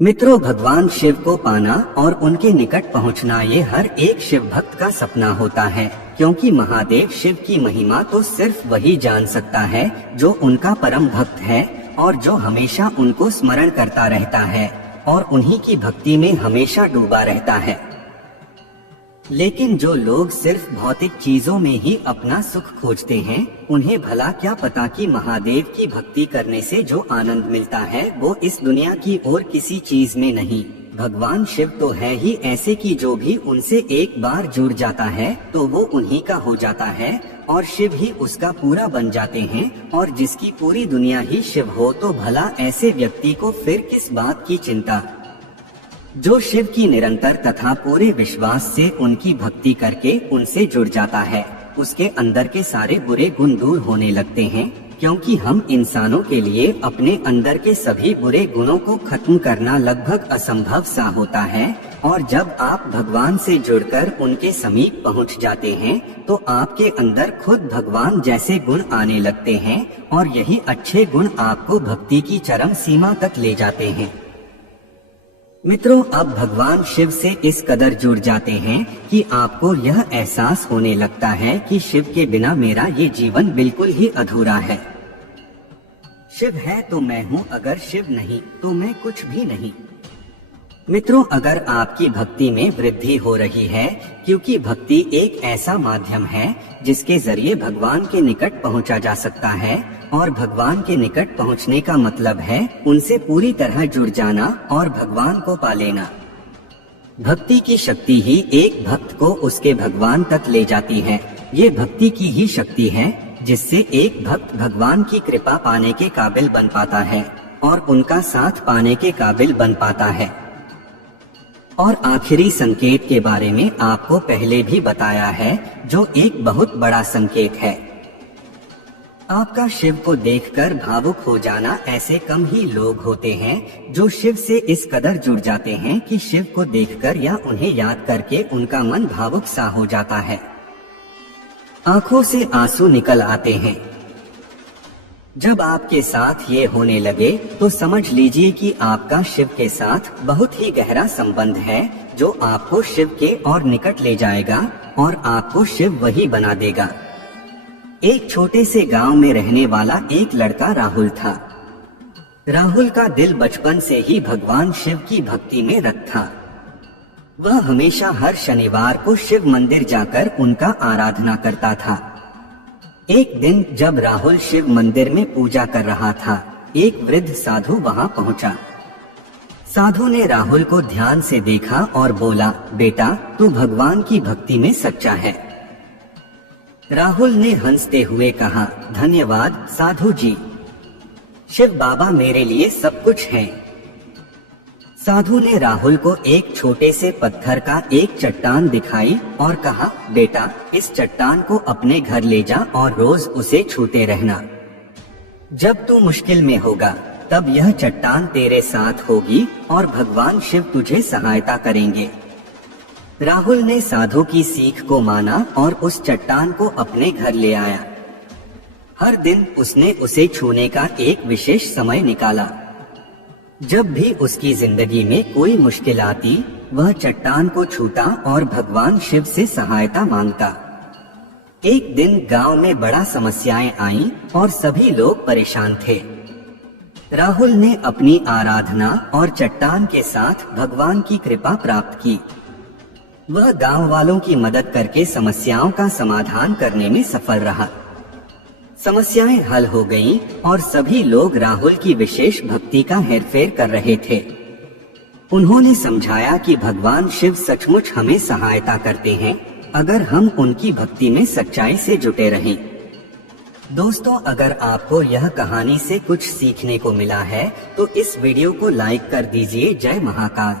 मित्रों, भगवान शिव को पाना और उनके निकट पहुंचना ये हर एक शिव भक्त का सपना होता है, क्योंकि महादेव शिव की महिमा तो सिर्फ वही जान सकता है जो उनका परम भक्त है और जो हमेशा उनको स्मरण करता रहता है और उन्हीं की भक्ति में हमेशा डूबा रहता है। लेकिन जो लोग सिर्फ भौतिक चीजों में ही अपना सुख खोजते हैं, उन्हें भला क्या पता कि महादेव की भक्ति करने से जो आनंद मिलता है वो इस दुनिया की और किसी चीज में नहीं। भगवान शिव तो है ही ऐसे कि जो भी उनसे एक बार जुड़ जाता है तो वो उन्हीं का हो जाता है और शिव ही उसका पूरा बन जाते हैं। और जिसकी पूरी दुनिया ही शिव हो तो भला ऐसे व्यक्ति को फिर किस बात की चिंता। जो शिव की निरंतर तथा पूरे विश्वास से उनकी भक्ति करके उनसे जुड़ जाता है, उसके अंदर के सारे बुरे गुण दूर होने लगते हैं, क्योंकि हम इंसानों के लिए अपने अंदर के सभी बुरे गुणों को खत्म करना लगभग असंभव सा होता है। और जब आप भगवान से जुड़कर उनके समीप पहुंच जाते हैं तो आपके अंदर खुद भगवान जैसे गुण आने लगते हैं और यही अच्छे गुण आपको भक्ति की चरम सीमा तक ले जाते हैं। मित्रों, अब भगवान शिव से इस कदर जुड़ जाते हैं कि आपको यह एहसास होने लगता है कि शिव के बिना मेरा ये जीवन बिल्कुल ही अधूरा है। शिव है तो मैं हूँ, अगर शिव नहीं तो मैं कुछ भी नहीं। मित्रों, अगर आपकी भक्ति में वृद्धि हो रही है, क्योंकि भक्ति एक ऐसा माध्यम है जिसके जरिए भगवान के निकट पहुंचा जा सकता है, और भगवान के निकट पहुंचने का मतलब है उनसे पूरी तरह जुड़ जाना और भगवान को पा लेना। भक्ति की शक्ति ही एक भक्त को उसके भगवान तक ले जाती है। ये भक्ति की ही शक्ति है जिससे एक भक्त भगवान की कृपा पाने के काबिल बन पाता है और उनका साथ पाने के काबिल बन पाता है। और आखिरी संकेत के बारे में आपको पहले भी बताया है, जो एक बहुत बड़ा संकेत है। आपका शिव को देखकर भावुक हो जाना। ऐसे कम ही लोग होते हैं जो शिव से इस कदर जुड़ जाते हैं कि शिव को देखकर या उन्हें याद करके उनका मन भावुक सा हो जाता है, आंखों से आंसू निकल आते हैं। जब आपके साथ ये होने लगे तो समझ लीजिए कि आपका शिव के साथ बहुत ही गहरा संबंध है, जो आपको शिव के और निकट ले जाएगा और आपको शिव वही बना देगा। एक छोटे से गांव में रहने वाला एक लड़का राहुल था। राहुल का दिल बचपन से ही भगवान शिव की भक्ति में रत था। वह हमेशा हर शनिवार को शिव मंदिर जाकर उनका आराधना करता था। एक दिन जब राहुल शिव मंदिर में पूजा कर रहा था, एक वृद्ध साधु वहां पहुंचा। साधु ने राहुल को ध्यान से देखा और बोला, बेटा, तू भगवान की भक्ति में सच्चा है। राहुल ने हंसते हुए कहा, धन्यवाद साधु जी, शिव बाबा मेरे लिए सब कुछ हैं। साधु ने राहुल को एक छोटे से पत्थर का एक चट्टान दिखाई और कहा, बेटा, इस चट्टान को अपने घर ले जा और रोज उसे छूते रहना। जब तू मुश्किल में होगा तब यह चट्टान तेरे साथ होगी और भगवान शिव तुझे सहायता करेंगे। राहुल ने साधु की सीख को माना और उस चट्टान को अपने घर ले आया। हर दिन उसने उसे छूने का एक विशेष समय निकाला। जब भी उसकी जिंदगी में कोई मुश्किल आती, वह चट्टान को छूता और भगवान शिव से सहायता मांगता। एक दिन गांव में बड़ा समस्याएं आईं और सभी लोग परेशान थे। राहुल ने अपनी आराधना और चट्टान के साथ भगवान की कृपा प्राप्त की। वह गांव वालों की मदद करके समस्याओं का समाधान करने में सफल रहा। समस्याएं हल हो गईं और सभी लोग राहुल की विशेष भक्ति का हेरफेर कर रहे थे। उन्होंने समझाया कि भगवान शिव सचमुच हमें सहायता करते हैं, अगर हम उनकी भक्ति में सच्चाई से जुटे रहें। दोस्तों, अगर आपको यह कहानी से कुछ सीखने को मिला है तो इस वीडियो को लाइक कर दीजिए। जय महाकाल।